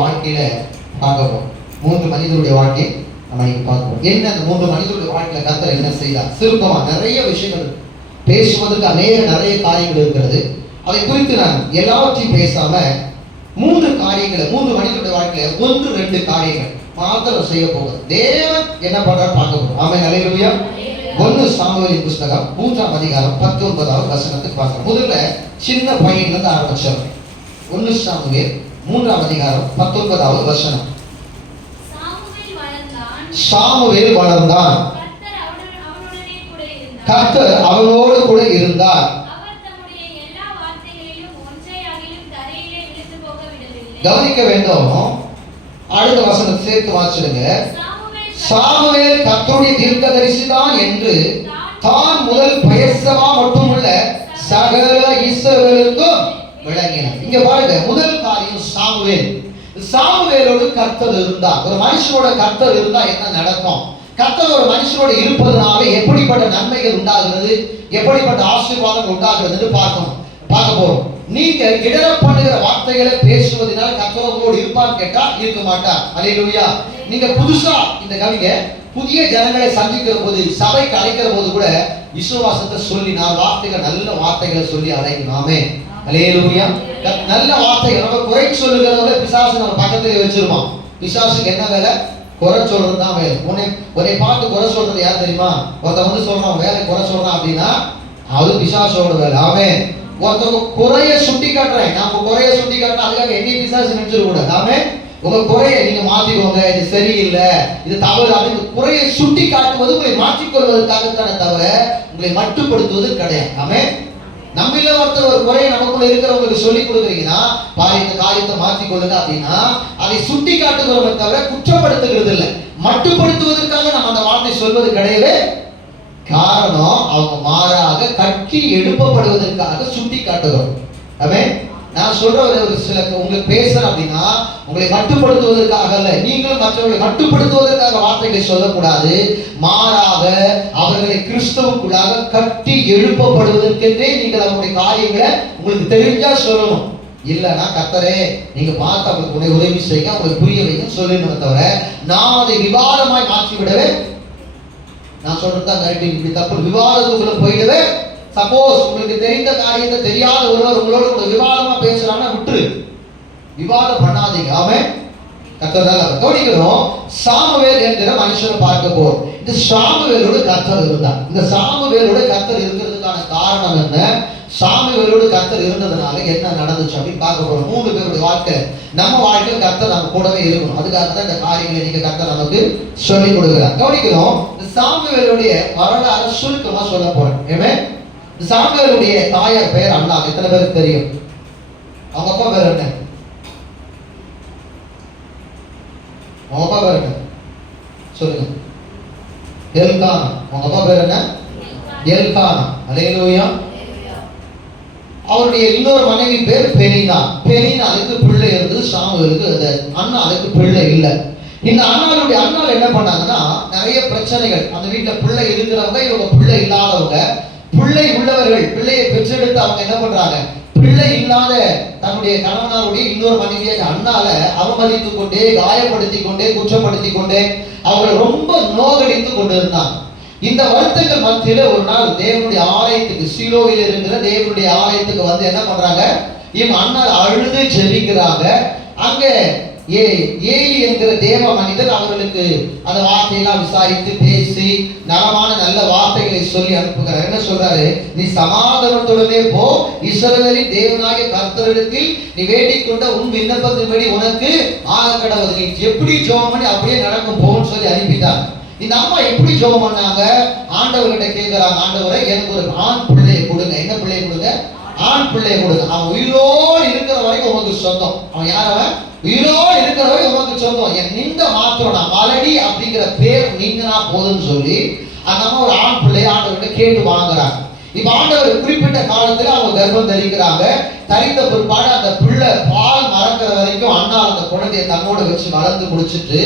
வாழ்க்கையில பார்க்கிறோம். 3 மனிதருடைய வாழ்க்கை நம்ம இன்னைக்கு பார்க்கிறோம். என்ன அந்த 3 மனிதருடைய வாழ்க்கையில கர்த்தர் என்ன செய்தார்? சுருக்கமா நிறைய விஷயங்கள் பேசுவதற்கு நிறைய காரியங்கள் இருக்கிறது. அதை குறித்து நான் எல்லாவற்றையும் பேசாம 3 காரியங்களை 3 மனிதனுடைய வாழ்க்கையில 1-2 காரியங்கள் மாத்திரம் செய்ய போகுது. தேவன் என்ன பண்றாரு பார்க்க போறோம். ஆமென், அல்லேலூயா. 1 சாமுவேலின் புஸ்தகம் 3ஆம் அதிகாரம் 19வது வசனத்துக்கு பார்க்கிறோம். முதல்ல சின்ன பையன்ல இருந்து ஆரம்பிச்சோம். 1 சாமுவேல் 3ஆம் அதிகாரம் 19வது வசனம். சாமுவேல் வளர்ந்தான், கர்த்தர் அவனோடு கூட இருந்தார். கவனிக்க வேண்டும். அடுத்த வசனத்தை சேர்த்து வாசிடுங்க. சாமுவேல் கர்த்தருடைய தீர்க்கதரிசிதான் என்று தான் முதல் பெயர்சபா மட்டுமல்ல சகல இஸ்ரவேலுக்கும் விளங்கினார். இங்க பாருங்க, முதல் காரியம் சாமுவேல். சாமுவேலோடு கர்த்தர் இருந்தார். ஒரு மனுஷனோட கர்த்தர் இருந்தா என்ன நடக்கும்? கர்த்தர் ஒரு மனுஷனோட இருப்பதனால எப்படிப்பட்ட நன்மைகள் உண்டாகிறது, எப்படிப்பட்ட ஆசீர்வாதம் உண்டாகிறது பார்க்க போறோம். நீங்க இடர பண்ணுகிற வார்த்தைகளை பேசுவதனால கர்த்தர் உங்களோடு இருப்பான்னு கேட்டா இருக்க மாட்டார். அல்லேலூயா. நீங்க புதுசா இந்த கவிங்க புதிய ஜனங்களை சந்திக்கிற போது, சபைக்கு அழைக்கிற போது கூட விசுவாசத்தை சொல்லி 4 வார்த்தைகள், நல்ல வார்த்தைகளை சொல்லி அழைக்கணுமே. அல்லேலூயா. நல்ல வார்த்தைகள். நம்ம குறை சொல்லுகிறவங்க பிசாசு நம்ம பக்கத்துல வச்சிருவோம். பிசாசுக்கு என்ன வேலை? குறை சொல்றது தான் வேலை. உன்னை பார்த்து குறை சொல்றது யார் தெரியுமா? ஒருத்தன் சொல்றான் வேலை குறை சொல்றான் அப்படின்னா அது பிசாசோட வேலை. ஆமென். ஒருத்தவங்க குறைய சுட்டி காட்டுறேன், நாம குறைய சுட்டி காட்டுறோம், அதுக்காக என்னை பிசாசு நினைச்சிட கூடாது. ஆமென். உங்க குறைய நீங்க மாத்திக்கோங்க, இது சரியில்லை, இது தவறு அப்படின்னு குறையை சுட்டி காட்டுவது உங்களை மாற்றிக்கொள்வதற்காகத்தானே தவிர உங்களை மட்டுப்படுத்துவது கிடையாது. ஆமென். நம்மள ஒருத்தர் ஒரு குறையை நமக்குள்ள இருக்கிறவங்களுக்கு சொல்லி கொடுக்குறீங்கன்னா, பாரு இந்த காரியத்தை மாற்றிக்கொள்ளுங்க அப்படின்னா அதை சுட்டி காட்டுகிறோமே தவிர குற்றப்படுத்துகிறது இல்லை. மட்டுப்படுத்துவதற்காக நம்ம அந்த வார்த்தை சொல்வது கிடையவே. காரணம் அவங்க மாறாக கட்டி எழுப்பப்படுவதற்காக சுட்டி காட்டுகிறோம். ஆமென். நான் சொல்ற ஒரு சில உங்களுக்கு பேசுறேன் அப்படின்னா உங்களை மட்டுப்படுத்துவதற்காக அல்ல, நீங்களும் மற்றவர்களை மட்டுப்படுத்துவதற்காக வார்த்தைகளை சொல்லக்கூடாது. மாறாக அவர்களை கிறிஸ்துவுக்குள்ளாக கட்டி எழுப்பப்படுவதற்கென்றே நீங்கள் அவருடைய காரியங்களை உங்களுக்கு தெரிஞ்சா சொல்லணும். இல்லைன்னா கர்த்தரே நீங்க பார்த்து அவங்களுக்கு உதவி செய்ய, அவங்களுக்கு புரிய வைக்க சொல்லணும் தவிர நான் அதை விவாதமாய் மாற்றிவிடவே. நான் சொல்றதுதான் கரெக்ட், இப்படி தப்பு விவாதத்துக்குள்ள போயிடவே. சப்போஸ் உங்களுக்கு தெரிந்த காரியத்தை தெரியாத ஒருவர் உங்களோட விவாதமா பேசுறாங்கன்னா விட்டுரு, விவாதம் பண்ணாதீங்க. ஆமென். கர்த்தரால கவனிக்கணும். சாமுவேல் என்கிற மனுஷனை பார்க்க போறோம். இந்த சாமுவேலோடு கர்த்தர் இருந்தார். இந்த சாமுவேலோடு கர்த்தர் இருக்கிறதுக்கான காரணம் என்ன? சாமுவேலோடு கர்த்தர் இருந்ததுனால என்ன நடந்துச்சு அப்படின்னு பார்க்க போறோம். 3 பேருடைய வாழ்க்கை, நம்ம வாழ்க்கையில் கர்த்தர் நம்ம கூடவே இருக்கணும். அதுக்காக தான் இந்த காரியங்களை நீங்க கர்த்தர் நமக்கு சொல்லிக் கொடுக்கிறார். கவனிக்கணும். இந்த சாமுவேலுடைய வரலாறு சுருக்கமா சொல்ல போறேன். ஆமென். சாமுவேலுடைய தாயார் பெயர் அன்னா. எத்தனை பேருக்கு தெரியும்? அவங்க அப்பா பேர் என்ன? அவங்க அப்பா பேர் என்ன சொல்லுங்க? எல்கானா. அவங்க அப்பா பேர் என்ன? எல்கானா. அல்லேலூயா. அவருடைய இன்னொரு மனைவி பேர் பெனினா. பெனினாவுக்கு பிள்ளை இருந்தது, சாமுவேலுக்கு அந்த அண்ணாவுக்கு பிள்ளை இல்லை. இந்த அண்ணாளுடைய அண்ணாள் என்ன பண்ணாங்கன்னா நிறைய பிரச்சனைகள். அந்த வீட்டுல பிள்ளை இருக்கிறவங்க, இவங்க பிள்ளை இல்லாதவங்க, பிள்ளை உள்ளவர்கள் பிள்ளையை பெற்றெடுத்து அவங்க என்ன பண்றாங்க, பிள்ளை இல்லாத தன்னுடைய கணவனாருடைய இன்னொரு மனைவியை அண்ணால அவமதித்துக் கொண்டே, காயப்படுத்தி கொண்டே, குற்றப்படுத்தி கொண்டே அவங்களை ரொம்ப நோகடித்து கொண்டு இருந்தாங்க. இந்த வருத்தங்கள் மத்தியில ஒரு நாள் தேவனுடைய ஆலயத்துக்கு, சீலோவில் இருக்கிற தேவனுடைய ஆலயத்துக்கு வந்து என்ன பண்றாங்க, இவங்க அண்ணால் அழுது ஜெபிக்கிறாங்க. அங்க ஏலி என்கிற தேவ மனிதர் அவர்களுக்கு அந்த வார்த்தையெல்லாம் விசாரித்து பேசி நலமான நல்ல வார்த்தைகளை சொல்லி அனுப்புகிறார். என்ன சொல்றாரு? நீ சமாதானத்துடனே போ, இஸ்ரவேலின் தேவனாகிய கர்த்தரிடத்தில் நீ வேண்டிக் கொண்ட உன் விண்ணப்பத்தின்படி உனக்கு ஆக கடவுள். நீ எப்படி ஜெபம் பண்ணி அப்படியே நடக்கும் போன்னு சொல்லி அனுப்பிட்டாங்க. இந்த அம்மா எப்படி ஜெபம் பண்ணாங்க? ஆண்டவர்கிட்ட கேட்கிறாங்க, ஆண்டவரை எனக்கு ஒரு ஆண் பிள்ளையை கொடுங்க. என்ன பிள்ளையை கொடுங்க? ஆண் பிள்ளையை கொடுங்க. அவன் உயிரோடு இருக்கிற வரைக்கும் உனக்கு சொந்தம். அவன் யார்? அவன் உயிரோடு இருக்கிற வரைக்கும் உனக்கு சொந்தம். என் நின்ற மாத்திரம் நான் மலடி அப்படிங்கிற பேர் நீங்கினா போதுன்னு சொல்லி அந்த அம்மா ஒரு ஆண் பிள்ளையை ஆண்டவர்கிட்ட கேட்டு வாங்குறாங்க. இப்ப ஆண்டவர் குறிப்பிட்ட காலத்துல அவங்க கர்ப்பம் தரிக்கிறாங்க. தரித்த பிற்பாடு அந்த பிள்ளை பால் மறக்கிற வரைக்கும் அண்ணா அந்த குழந்தைய தன்னோட வச்சு வளர்ந்து முடிச்சுட்டு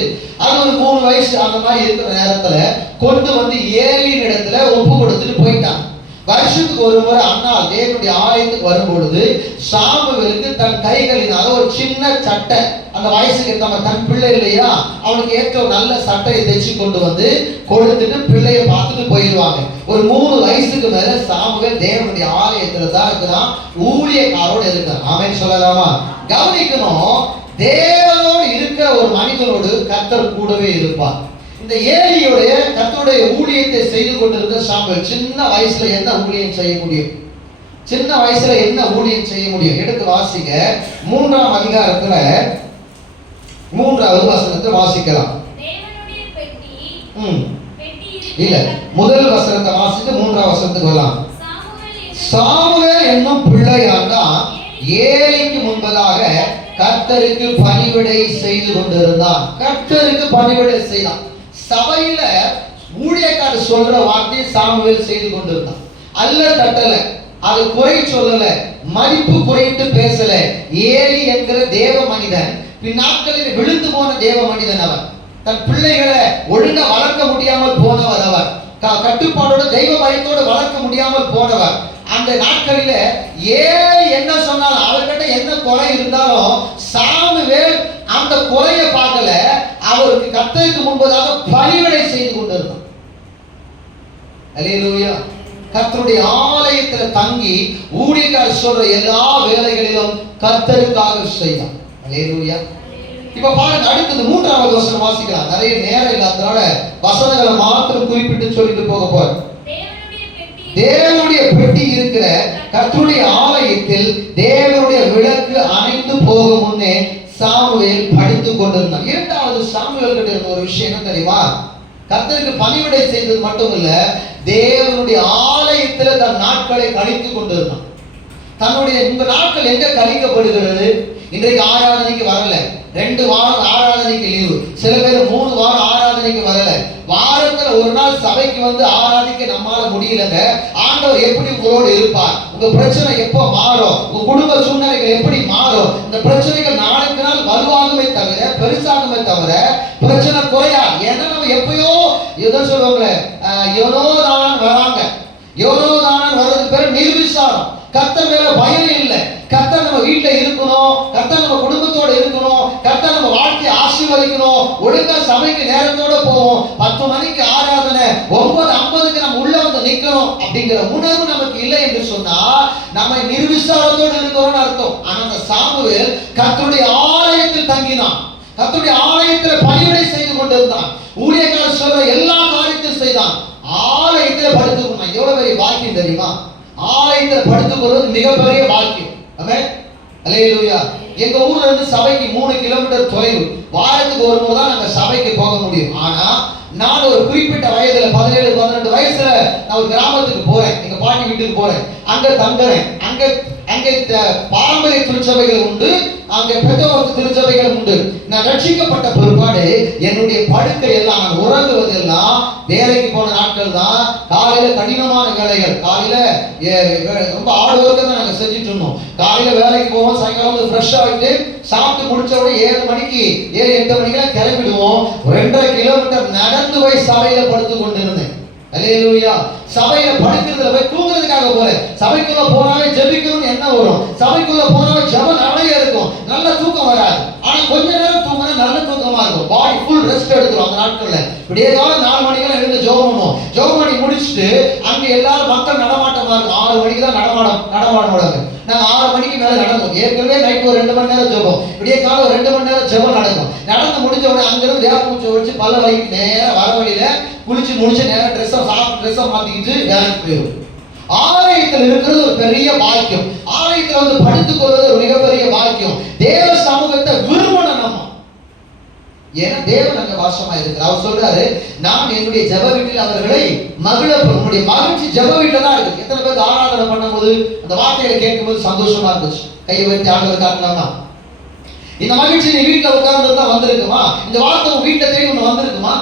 அது ஒரு 3 வயசு அந்த மாதிரி இருக்கிற நேரத்துல கொண்டு வந்து ஏலியின் இடத்துல ஒப்பு கொடுத்துட்டு போயிட்டாங்க. வருஷத்துக்கு ஒரு முறை அண்ணா தேவனுடைய ஆலயத்துக்கு வரும்பொழுது சாமுவேலுக்கு தன் கைகளினால ஒரு சின்ன சட்டை, அந்த அந்த வயசுக்கு ஏற்ற தன் பிள்ளை இல்லையா, அவனுக்கு ஏற்ற ஒரு நல்ல சட்டையை தைச்சு கொண்டு வந்து கொடுத்துட்டு பிள்ளைய பார்த்துட்டு போயிடுவாங்க. ஒரு 3 வயசுக்கு மேல சாமுவேல் தேவனுடைய ஆலயத்துல தான் இருக்கிறான், ஊழியக்காரோடு இருக்கிறான். ஆமென் சொல்லலாமா? கவனிக்கணும், தேவனோடு இருக்கிற ஒரு மனிதனோடு கர்த்தர் கூடவே இருப்பார். இந்த ஏலியுடைய கர்த்தருடைய ஊழியத்தை செய்து கொண்டிருந்த சாமுவேல் சின்ன வயசுல என்ன ஊழியம் செய்ய முடியும்? சின்ன வயசுல என்ன ஊழியம் செய்ய முடியும்? எடுத்து வாசிங்க. 3ஆம் அதிகாரத்துல 3வது வசனத்தை வாசிக்கலாம். இல்ல, முதல் வசனத்தை வாசித்து 3ஆம் வசனத்துக்கு வரலாம். சாமுவேல் என்னும் பிள்ளையாண்டான் ஏலிக்கு முன்பதாக கர்த்தருக்கு பணிவிடை செய்து கொண்டிருந்தான். கர்த்தருக்கு பணிவிடை செய்தான். சபையில ஊழியக்காரர் சொல்ற வார்த்தையை சாமுவேல் செய்து கொண்டிருந்தான். அல்ல தட்டல, அது குறை சொல்லல, மதிப்பு குறைத்து பேசல. ஏலி என்கிற தேவ மனிதன் பின்னாட்களில் விழுந்து போன தேவ மனிதன். அவர் தன் பிள்ளைகளை ஒழுங்கா வளர்க்க முடியாமல் போனவர். அவர் கட்டுப்பாடோட தெய்வ பயத்தோடு வளர்க்க முடியாமல் போனவர். அந்த நாட்களில ஏலி என்ன சொன்னாலும், அவர்கிட்ட என்ன குறை இருந்தாலும் சாமுவேல் அந்த குறையை பார்க்கல. அவருக்கு கர்த்தருக்கு முன்பதாக பணிவிடை செய்து கொண்டிருந்தார். அல்லேலூயா. கர்த்தருடைய ஆலயத்துல தங்கி ஊழியக்காரர் சொல்ற எல்லா வேலைகளிலும் கர்த்தருக்காக செய்தான். அல்லேலூயா. இப்ப பாருங்க, அடுத்தது 3வது வசனம் வாசிக்கலாம். நிறைய நேரம் இல்லாதனால வசனங்களை மாத்திரம் குறிப்பிட்டு சொல்லிட்டு போக போறேன். தேவனுடைய பெட்டி இருக்கிற கர்த்தருடைய ஆலயத்தில் தேவனுடைய விளக்கு அணைந்து போக முன்னே சாமுவேல் படித்துக் கொண்டிருந்தான். 2வது சாமுவேல் கிட்ட இருந்த ஒரு விஷயம் என்ன தெரியுமா? கர்த்தருக்கு பணிவிடை செய்தது மட்டும் இல்ல, தேவனுடைய ஆலயத்தில் தன் நாட்களை கழித்துக் கொண்டிருந்தான். தன்னுடைய இந்த நாட்கள் எங்க கழிக்கப்படுகிறது? இன்றைக்கு ஆராதனைக்கு வரல, 2 வாரம் ஆராதனைக்கு லீவு, சில பேர் 3 வாரம் ஆராதனைக்கு வரல. வாரத்துல ஒரு நாள் சபைக்கு வந்து ஆராதிக்க நம்மால முடியலங்க. ஆண்டவர் எப்படி உங்களோடு இருப்பார்? உங்க பிரச்சனை எப்போ மாறும்? உங்க குடும்ப சூழ்நிலைகள் எப்படி மாறும்? இந்த பிரச்சனைகள் நாளுக்கு நாள் வலுவாகுமே தவிர, பெருசாகுமே தவிர பிரச்சனை குறையா. ஏன்னா நம்ம எப்பயோ எதோ சொல்லுவாங்க, எவனோ தான் வராங்க. எவனோ தான் வர்றது பேர் நிர்விசாரம். கர்த்தர் மேல பயம் இல்லை. கர்த்தர் நம்ம வீட்டுல இருக்கணும், கர்த்தர் நம்ம குடும்பத்தோட இருக்கணும், கர்த்தர் நம்ம வாழ்க்கையை ஆசீர்வதிக்கணும். ஒழுங்கா சபைக்கு நேரத்தோட போவோம். 10 மணிக்கு ஆராதனை, 9:50க்கு நம்ம உள்ள வந்து நிக்கணும் அப்படிங்கிற உணர்வு நமக்கு இல்லை என்று சொன்னா நம்ம நிர்விசாரத்தோடு இருக்கிறோம்னு அர்த்தம். ஆனா அந்த சாமுவேல் கர்த்தருடைய ஆலயத்தில் தங்கினான். கர்த்தருடைய ஆலயத்தில் பணிவிடை செய்து கொண்டிருந்தான். ஊழியக்காரர் சொல்ற எல்லா காரியத்தையும் செய்தான். ஆலயத்தில் படுத்துக்கணும். எவ்வளவு பெரிய பாக்கியம் தெரியுமா? ஆலயத்தில் படுத்துக் கொள்வது மிகப்பெரிய பாக்கியம். ஆமென். அல்லேலூயா. எங்க ஊர்ல இருந்து சபைக்கு 3 கிலோமீட்டர் தொலைவு. வாரத்துக்கு ஒரு முறை தான் நாங்க சபைக்கு போக முடியும். ஆனா நான் ஒரு குறிப்பிட்ட வயதுல 17-18 வயசுல நான் ஒரு கிராமத்துக்கு போறேன். எங்க பாட்டி வீட்டுக்கு போறேன். அங்க தங்குறேன். அங்க பாரம்பரிய திருச்சபைகள் உண்டு, அங்க பெத்தோர்த்து திருச்சபைகள் உண்டு. நான் ரட்சிக்கப்பட்ட பிற்பாடு என்னுடைய படுக்கை எல்லாம், நான் உறங்குவதெல்லாம் வேலைக்கு போன நாட்கள் தான். காலையில கடினமான வேலைகள், காலையில ரொம்ப ஹார்ட் ஒர்க் தான் நாங்க செஞ்சுட்டு இருந்தோம். காலையில வேலைக்கு போவோம், சாயங்காலம் ஃப்ரெஷ் ஆகிட்டு சாப்பிட்டு முடிச்ச உடனே 7 மணிக்கு 7-8 மணிக்கெல்லாம் கிளம்பிடுவோம். 2.5 கிலோமீட்டர் நடந்து போய் சபையில படுத்து கொண்டிருந்தேன். அல்லேலூயா. சபையில படுக்கிறதுல போய் தூங்குறதுக்காக போறேன். சபைக்குள்ள போனாவே ஜெபிக்கணும்னு என்ன வரும்? சபைக்குள்ள போனாவே ஜெபம் நிறைய இருக்கும், நல்ல தூக்கம் வராது. ஆனா கொஞ்ச நேரம் தூங்கினா நல்ல தூக்கமா இருக்கும். பாடி ஃபுல் ரெஸ்ட் எடுத்துரும். அந்த நாட்கள்ல விடிய காலம் 4 மணிக்கெல்லாம் எழுந்து ஜெபம் பண்ணுவோம். ஜெபம் பண்ணி முடிச்சுட்டு அங்க எல்லாரும் மக்கள் நடமாட்டமா இருக்கும். 6 மணிக்கு தான் நடமாடுவாங்க. நாங்க 6 மணிக்கு மேல நடந்தோம். ஏற்கனவே நைட் ஒரு 2 மணி நேரம் ஜெபம், விடிய காலம் ஒரு 2 மணி நேரம் ஜெபம் நடக்கும். நடந்து முடிஞ்ச உடனே அங்கிருந்து வேப்பூச்சி வச்சு பல்ல வலிக்கு நேரம் வர வழியில குளிச்சு முடிச்சு நேரம் ட்ரெஸ்ஸை மாத்திக்கிட்டு வேலைக்கு போயிடும். ஆலயத்தில் இருக்கிறது ஒரு பெரிய பாக்கியம். ஆலயத்தில் வந்து படுத்துக் கொள்வது ஒரு மிகப்பெரிய பாக்கியம். தேவ சமூகத்தை விரும்பணும் நம்ம. ஏன்னா தேவன் அங்க வாசமா இருக்கிறார். அவர் சொல்றாரு, நான் என்னுடைய ஜெப வீட்டில் அவர்களை உன்னுடைய மகிழ்ச்சி ஜெப வீட்டில் தான் இருக்கு. எத்தனை பேருக்கு ஆராதனை பண்ணும்போது அந்த வார்த்தைகளை கேட்கும்போது சந்தோஷமா இருந்துச்சு? கையை வைத்து ஆண்டவர் காட்டலாமா? இந்த மகிழ்ச்சி நீ வீட்டுல உட்கார்ந்து தான் வந்திருக்குமா? இந்த வார்த்தை உன் வீட்டுல தேடி ஒண்ணு வந்திருக்குமா?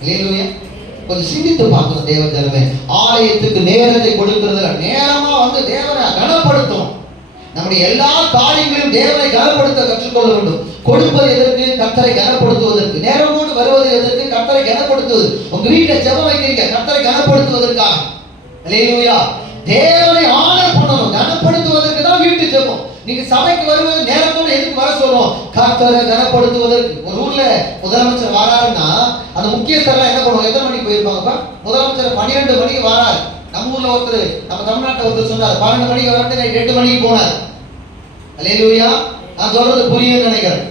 அல்லேலூயா. கொஞ்சம் சிந்தித்து பார்க்கணும் தேவ ஜனமே. ஆலயத்துக்கு நேரத்தை கொடுக்கிறதுல நேரமா வந்து தேவனை கனப்படுத்தும். நம்முடைய எல்லா காரியங்களையும் தேவனை கனப்படுத்த கற்றுக்கொள்ள வேண்டும். கொடுப்பது எதற்கு? கர்த்தரை கனப்படுத்துவதற்கு. நேரமோடு வருவது எதற்கு? கர்த்தரை கனப்படுத்துவது. உங்க வீட்டுல ஜெபம் வைக்கிறீங்க, கர்த்தரை கனப்படுத்துவதற்காக. அல்லேலூயா. தேவனை ஆனர் பண்ணணும், கனப்படுத்துவதற்கு தான் வீட்டு ஜெபம். நீங்க சபைக்கு வருவது நேரத்தோட எதுக்கு வர சொல்றோம்? கர்த்தரை கனப்படுத்துவதற்கு. ஒரு ஊர்ல முதலமைச்சர் வராருன்னா அந்த முக்கியஸ்தர்லாம் என்ன பண்ணுவாங்க? எத்தனை மணிக்கு போயிருப்பாங்கப்பா? முதலமைச்சர் 12 மணிக்கு வராரு. நம்ம ஊர்ல ஒருத்தர், நம்ம தமிழ்நாட்டில் ஒருத்தர் சொன்னார் 12 மணிக்கு வரட்டு, நைட் 8 மணிக்கு போனார். அல்லேலூயா. நான் சொல்றது புரியும்னு நினைக்கிறேன்.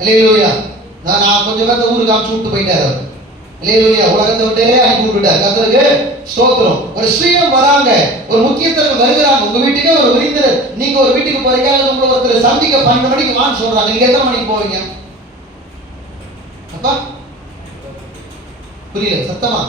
அல்லேலூயா. நான் கொஞ்சம் பேர்த்த ஊருக்கு அனுப்பிச்சு விட்டு போயிட்டாரு. அல்லேலூயா. உலகத்தை விட்டே அனுப்பி விட்டுட்டார். கர்த்தருக்கு ஸ்தோத்திரம். ஒரு ஸ்ரீயம் வராங்க, ஒரு முக்கியஸ்தர்கள் வருகிறாங்க உங்க வீட்டுக்கே, ஒரு விருந்தினர். நீங்க ஒரு வீட்டுக்கு போறீங்க, அல்லது உங்களை ஒருத்தர் சந்திக்க 12 மணிக்கு வான்னு சொல்றாங்க. நீங்க எத்தனை மணிக்கு போவீங்க? அப்பா புரியல சத்தமா?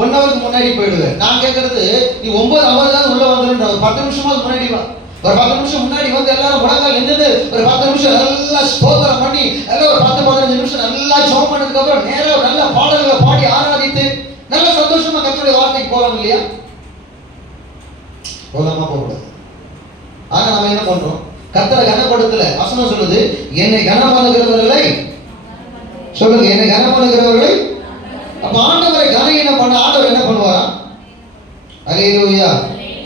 1 ஹவருக்கு முன்னாடி போயிடுவேன். நான் கேட்கறது, நீ 9:50 தான் உள்ள வந்துருன்ற, ஒரு 10 நிமிஷமாவது முன்னாடி வா. ஒரு 10 நிமிஷம் முன்னாடி வந்து எல்லாரும் முழங்கால் நின்று ஒரு 10 நிமிஷம் நல்லா ஸ்தோத்திரம் பண்ணி எல்லாம் ஒரு 10-15 நிமிஷம் நல்லா ஜெபம் பண்ணதுக்கு அப்புறம் நேரா நல்ல பாடல்களை பாடி ஆராதித்து நல்ல சந்தோஷமா கர்த்தருடைய வார்த்தைக்கு போலாம் இல்லையா? போலாமா? போகக்கூடாது. ஆனா நம்ம என்ன பண்றோம்? கர்த்தரை கனப்படுத்தல. வசனம் சொல்லுது, என்னை கனம் பண்ணுகிறவர்களை சொல்லுங்க, என்னை கனம் பண்ணுகிறவர்களை. அப்ப ஆண்டவரை கனம் பண்ண ஆண்டவர் என்ன பண்ணுவாரா? அல்லேலூயா,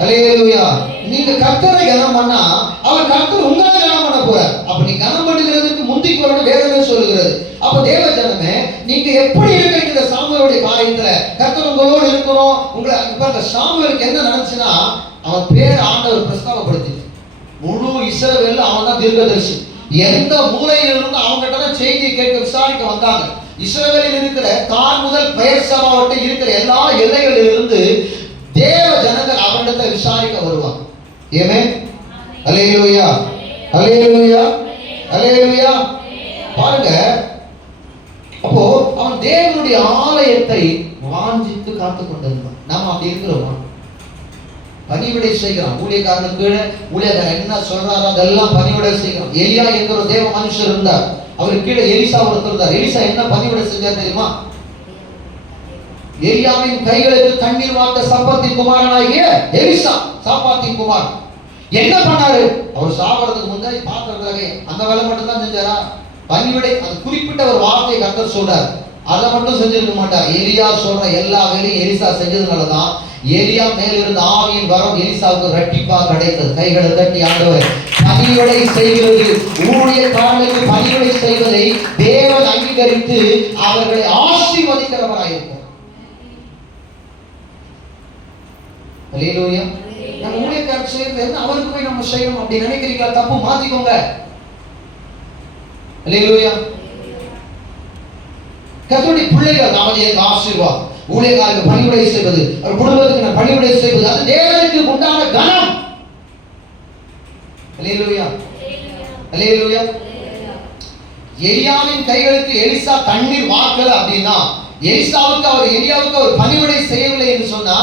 அல்லேலூயா. நீங்க கர்த்தரை கனம் பண்ணா அவர் கர்த்தர் உங்களை கனம் பண்ண போறார். அப்ப நீ கனம் பண்ணுகிறதுக்கு முந்திக்கு வரணும் வேதமே சொல்லுகிறது. அப்ப தேவ ஜனமே, நீங்க எப்படி இருக்கீங்க இந்த சாமுவேலுடைய காரியத்துல? கர்த்தர் உங்களோடு இருக்கணும். உங்களை இப்ப சாமுவேலுக்கு என்ன நடந்துச்சுன்னா, அவன் பேர் ஆண்டவர் பிரஸ்தாபப்படுத்தி முழு இஸ்ரவேல்ல அவன் தான் தீர்க்கதரிசி. எந்த மூலையிலிருந்து அவங்ககிட்ட தான் செய்தியை கேட்க விசாரிக்க வந்தாங்க. இஸ்ரவேலில் இருக்கிற தான் முதல் பெயர்சபா வரை இருக்கிற எல்லா எல்லைகளிலிருந்து தேவ ஜனங்கள் அவரிடத்தை விசாரிக்க வருவாங்க. ஆமென். அல்லேலூயா, அல்லேலூயா, அல்லேலூயா. பாருங்க, அப்போ அவன் தேவனுடைய ஆலயத்தை வாஞ்சித்து காத்து கொண்டிருந்தான். நாம அப்படி இருக்கிறோமா? பணிவிடை செய்கிறான். ஊழியக்காரனுக்கு ஊழியக்காரன் என்ன சொல்றாரோ அதெல்லாம் பணிவிடை செய்கிறான். எலியா என்கிற ஒரு தேவ மனுஷர் இருந்தார். அவருக்கு கீழே எலிசா ஒருத்தர் இருந்தார். எலிசா என்ன பணிவிடை செஞ்சார் தெரியுமா? எலியாவின் கைகளுக்கு தண்ணீர் வார்த்த சாப்பாத்தின் குமாரனாகிய எலிசா, சாப்பாத்தின் குமார் என்ன பண்ணாரு? அவர் சாப்பிடறதுக்கு முன்னாடி பாத்திரத்துல அந்த வேலை மட்டும் தான் செஞ்சாரா? பணிவிடை, அது குறிப்பிட்ட ஒரு வார்த்தையை கர்த்தர் சொல்றார், அதை மட்டும் செஞ்சிருக்க மாட்டார். எலியா சொல்ற எல்லா வேலையும் எலிசா செஞ்சதுனாலதான் எலியா மேல் இருந்த ஆவியின் வரம் எலிசாவுக்கு இரட்டிப்பா கிடைத்தது. கைகளை தட்டி ஆண்டவர் பணிவிடை செய்கிறது. ஊழியக்காரர்களுக்கு பணிவிடை செய்வதை தேவன் அங்கீகரித்து அவர்களை ஆசீர்வதிக்கிறவராயிருக்கும். அல்லேலூயா. நம்ம ஊழியக்காரர் செய்யறது அவருக்கு போய் நம்ம செய்யணும் அப்படி நினைக்கிறீங்களா? தப்பு, மாத்திக்கோங்க. அல்லேலூயா. கர்த்தருடைய பிள்ளைகள் நாம ஆசீர்வாதம். ஊழியக்காரருக்கு பணிவிடை செய்வது, அவர் குடும்பத்துக்கு நான் பணிவிடை செய்வது, அது தேவனுக்கு உண்டான கனம். அல்லேலூயா, அல்லேலூயா. எலியாவின் கைகளுக்கு எலிசா தண்ணீர் வார்க்கல அப்படின்னா, எலியாவுக்கு அவர் பணிவிடை செய்யவில்லை என்று சொன்னா,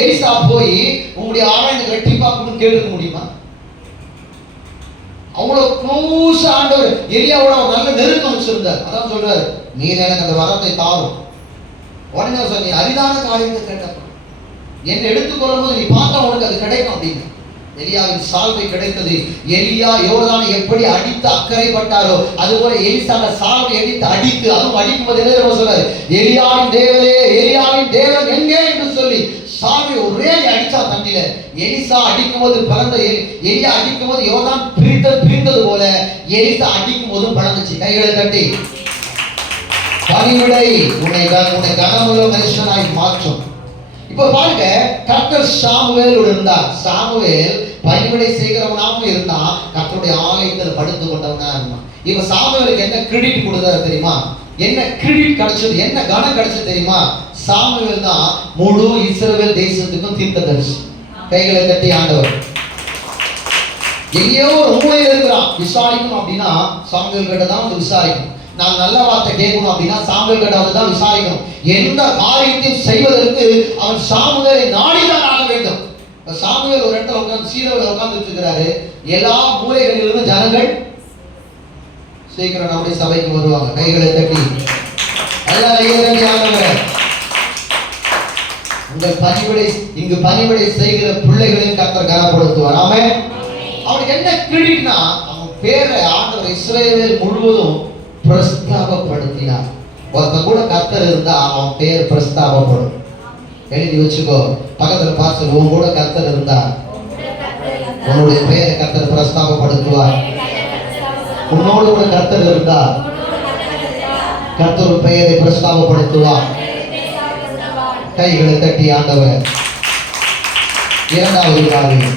எலிசா போய் உங்களுடைய ஆராய்ந்து ரெட்டிப்பா கேட்க முடியுமா? அவ்வளவு க்ளோஸ் ஆண்டவர் எலியாவோட நல்ல நெருக்கம் வச்சிருந்தார். அதான் சொல்றாரு, நீர் எனக்கு அந்த வரத்தை தாரும். உடனே சொன்ன அரிதான காரியத்தை கேட்டப்ப என்னை எடுத்துக்கொள்ளும் போது நீ பார்த்தா உனக்கு அது கிடைக்கும் அப்படின்னு. எலியாவின் சால்வை கிடைத்தது. எலியா யோர்தானை எப்படி அடித்து அக்கறைப்பட்டாரோ அதுபோல எலிசான சால்வை அடித்து அதுவும் அடிக்கும் போது என்ன சொல்றாரு? எலியாவின் தேவனே, எலியாவின் தேவன் எங்கே என்று சொல்லி சால்வை ஒரே அடிச்சா தண்ணில. எலிசா அடிக்கும் போது பறந்த, எலியா அடிக்கும் போது யோர்தான் பிரிந்தது போல எலிசா அடிக்கும் போதும் பறந்துச்சு. கைகளை தட்டி பணிவிடை உன்னை கனமுள்ள மனுஷனாய் மாற்றும். இப்ப பாருங்க, கர்த்தர் சாமுவேலோடு இருந்தார். சாமுவேல் பணிவிடை செய்கிறவனாகவும் இருந்தான், கர்த்தருடைய ஆலயத்தில் படுத்து கொண்டவனா இருந்தான். இப்ப சாமுவேலுக்கு என்ன கிரெடிட் கொடுத்தாரு தெரியுமா? என்ன கிரெடிட் கிடைச்சது, என்ன கனம் கிடைச்சது தெரியுமா? சாமுவேல் தான் முழு இஸ்ரவேல் தேசத்துக்கும் தீர்க்கதரிசி. கைகளை தட்டி ஆண்டவர். எங்கேயோ ஒரு மூலையில் இருக்கிறான், விசாரிக்கணும் அப்படின்னா சாமுவேல் கிட்ட தான் வந்து விசாரிக்கணும். நான் நல்ல வார்த்தை கேட்கணும் அப்படின்னா சாமுவேல் கிட்ட வந்து தான் விசாரிக்கணும். எந்த காரியத்தையும் செய்வதற்கு அவன் சாமுவேலை நாடிதான் ஆக வேண்டும். சாமுவேல் ஒரு இடத்துல உட்கார்ந்து சீலோவில் உட்கார்ந்துட்டு இருக்கிறாரு. எல்லா மூலைகளிலிருந்து ஜனங்கள் சீக்கிரம் நம்முடைய சபைக்கு வருவாங்க. கைகளை தட்டி உங்கள் பணிவிடை, இங்கு பணிவிடை செய்கிற பிள்ளைகளையும் கர்த்தர் கனப்படுத்துவார். ஆமென். அவனுக்கு என்ன கிரெடிட்னா, அவன் பேரை ஆண்டவர் இஸ்ரவேல் முழுவதும் பிரஸ்தாபப்படுத்தினார். ஒருத்த கூட கர்த்தர் இருந்தா அவன் பேர் பிரஸ்தாபப்படும். எழுதி வச்சுக்கோ, பக்கத்துல பார்த்து, உன் கூட கர்த்தர் இருந்தா உன்னுடைய பெயரை கர்த்தர் பிரஸ்தாபப்படுத்துவார். உன்னோடு கூட கர்த்தர் இருந்தார். கர்த்தர் உன் பெயரை பிரஸ்தாபப்படுத்துவார். கைகளை தட்டி ஆண்டவர். இரண்டாவது காரியம்,